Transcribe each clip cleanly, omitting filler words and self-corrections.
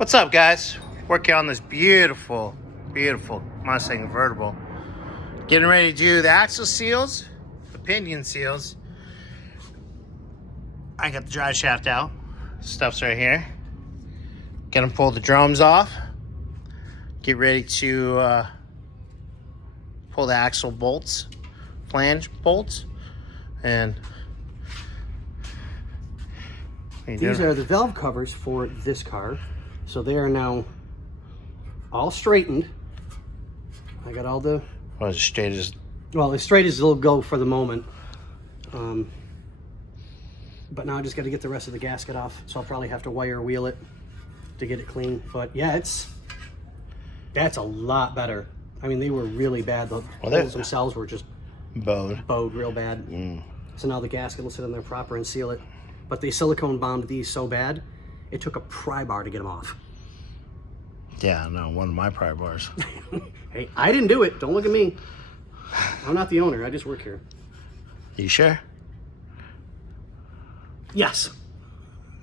What's up, guys? Working on this beautiful Mustang Convertible. Getting ready to do the axle seals, the pinion seals. I got the drive shaft out. Stuff's right here. Gonna pull the drums off. Get ready to pull the axle bolts, flange bolts, and these are the valve covers for this car. So they are now all straightened. I got all the... Well, as straight as... Well, as straight as they'll go for the moment. But now I just got to get the rest of the gasket off. So I'll probably have to wire wheel it to get it clean. But yeah, that's a lot better. I mean, they were really bad. The holes themselves were just bowed real bad. So now the gasket will sit in there proper and seal it. But they silicone bound these so bad, it took a pry bar to get them off. Yeah, no, one of my pry bars. Hey, I didn't do it. Don't look at me. I'm not the owner. I just work here. You sure? Yes.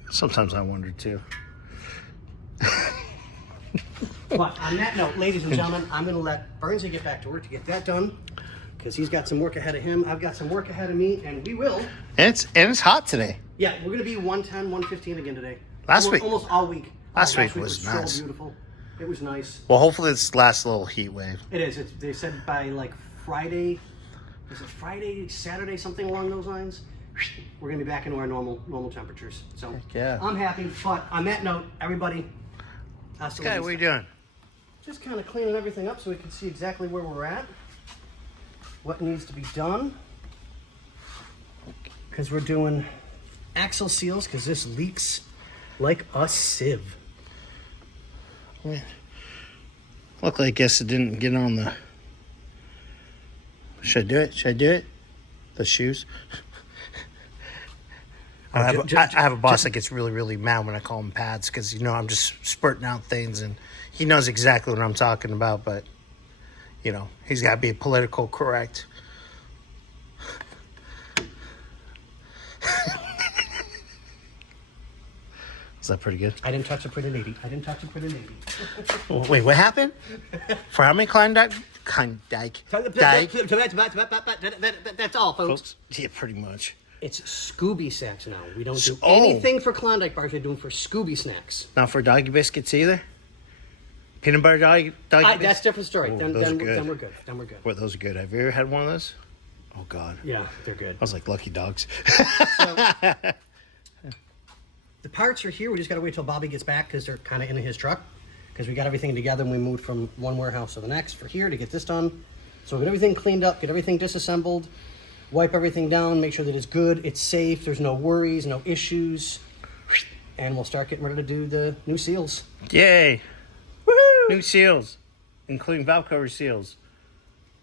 Sometimes I wonder too. But on that note, ladies and gentlemen, I'm going to let Burnsy get back to work to get that done, because he's got some work ahead of him. I've got some work ahead of me, and we will. And it's hot today. Yeah, we're going to be 110, 115 again today. Last week. Almost all week. Last week was nice. So beautiful. It was nice. Well, hopefully this last little heat wave. It is. They said by like Friday, is it Friday, Saturday, something along those lines, we're going to be back into our normal temperatures. So yeah. I'm happy. But on that note, everybody, Okay, what are you doing? Just kind of cleaning everything up so we can see exactly where we're at, what needs to be done, because we're doing axle seals, because this leaks like a sieve. Look, I guess it didn't get on the... Should I do it? Should I do it? The shoes? I have a boss that gets really mad when I call him pads, because, you know, I'm just spurting out things, and he knows exactly what I'm talking about, but, you know, he's got to be political correct. Is that pretty good? I didn't touch a pretty lady. I didn't touch a pretty lady. Wait, what happened? For how many Klondike? That's all, folks. Yeah, pretty much. It's Scooby snacks now. We don't do anything for Klondike bars. We're doing for Scooby snacks. Not for doggy biscuits either? Peanut butter doggy biscuits? That's a different story. Oh, then we're good. Then we're good. Well, those are good. Have you ever had one of those? Oh, God. Yeah, they're good. I was like Lucky Dogs. So, the parts are here. We just got to wait till Bobby gets back, because they're kind of in his truck. Because we got everything together and we moved from one warehouse to the next for here to get this done. So we'll get everything cleaned up, get everything disassembled, wipe everything down, make sure that it's good, it's safe, there's no worries, no issues. And we'll start getting ready to do the new seals. Yay. Woohoo! New seals, including valve cover seals.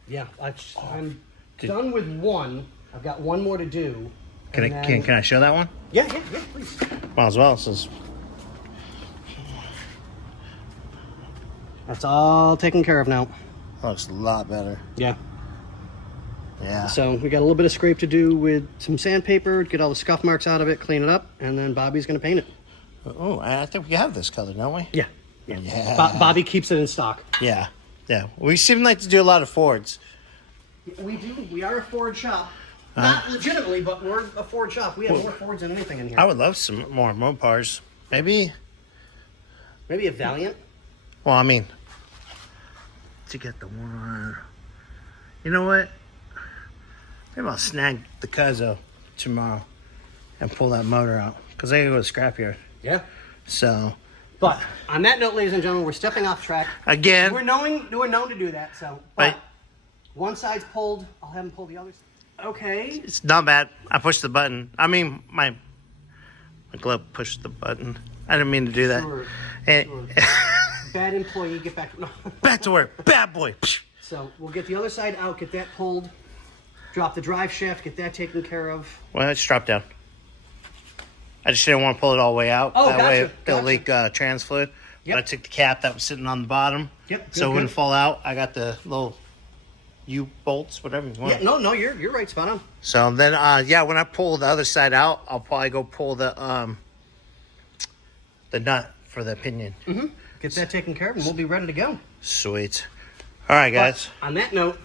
Yeah, I'm done with one. I've got one more to do. Can I show that one? Yeah, please. Might as well, since... That's all taken care of now. That looks a lot better. Yeah. Yeah. So we got a little bit of scrape to do with some sandpaper, get all the scuff marks out of it, clean it up, and then Bobby's going to paint it. Oh, I think we have this color, don't we? Yeah. Yeah. Bobby keeps it in stock. Yeah. We seem like to do a lot of Fords. We do. We are a Ford shop. Not legitimately, but we're a Ford shop. We have more Fords than anything in here. I would love some more Mopars. Maybe a Valiant. Well, I mean, to get the one... You know what? Maybe I'll snag the Cuzzo tomorrow and pull that motor out, because I gotta go to the scrapyard. Yeah. So... But on that note, ladies and gentlemen, we're stepping off track. Again. We're known to do that, so... But one side's pulled, I'll have him pull the other side. Okay. It's not bad. I pushed the button. I mean, my glove pushed the button. I didn't mean to do that. Sure. And, Bad employee, get back to... No. Back to work. Bad boy. So we'll get the other side out, get that pulled, drop the drive shaft, get that taken care of. Well, it's dropped down. I just didn't want to pull it all the way out. Oh, that way it'll leak trans fluid. Yep. But I took the cap that was sitting on the bottom. Yep. So it wouldn't fall out. I got the little U-bolts, whatever you want. Yeah, no, you're right, spot on. So then, when I pull the other side out, I'll probably go pull the nut for the pinion. Get that taken care of and we'll be ready to go. Sweet. All right, guys. But on that note,